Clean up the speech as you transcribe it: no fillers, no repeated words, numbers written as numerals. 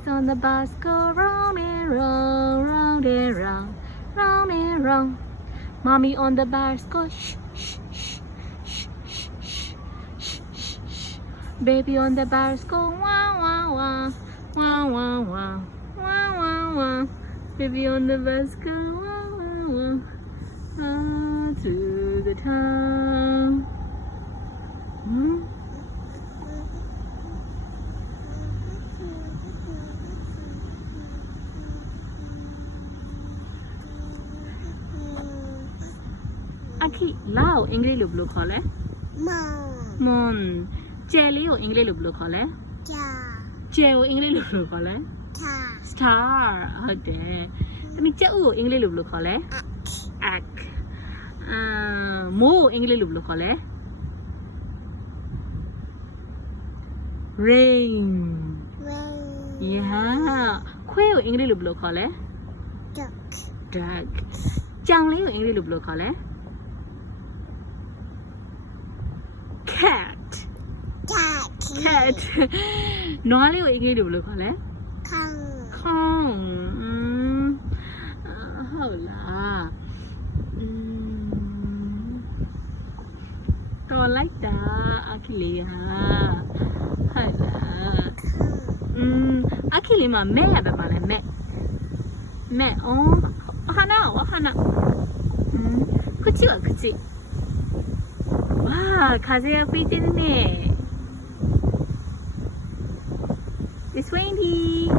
Mommies on the bus go round and round, round and round, round and round. Mommy on the bus go shh, shh, shh, shh, shh, shh, shh, shh, shh. Baby on the bus go wah, wah, wah, wah, wah, wah, wah, wah, wah. Baby on the bus go wah, wah, wah, wah, to the town. Aki, lao English လို့ဘယ်လိုခေါ်လဲ Mon ကျယ်လေးကိုအင်္ဂလိပ်လို့ဘယ်လိုခေါ်လဲကျယ်ကိုအင်္ဂလိပ်လို့ဘယ်လိုခေါ်လဲ Star ဟုတ်တယ်သမီးကျက်ဥကိုအင်္ဂလိပ်လို့ဘယ်လိုခေါ်လဲ Ak မိုးကိုအင်္ဂလိပ်လို့ဘယ်လိုခေါ်လဲ Rain Yeah ခွေးကိုအင်္ဂလိပ်လို့ဘယ်လိုခေါ်လဲ Duck ကြောင်လေးကိုအင်္ဂလိပ်လို့ဘယ်လိုခေါ်လဲCat နွားလေးကိုအင်္ဂလိပ်လိုဘယ်လိုခေါ်လဲခေါင်းဟုတ်လားတော်လိုက်တာအခီလေးဟာဟုတ်လားအခီလေးမှာမဲ့ရပဲပါလဲမဲ့အော်하나 그치 와 가세요 삐지네 It's windy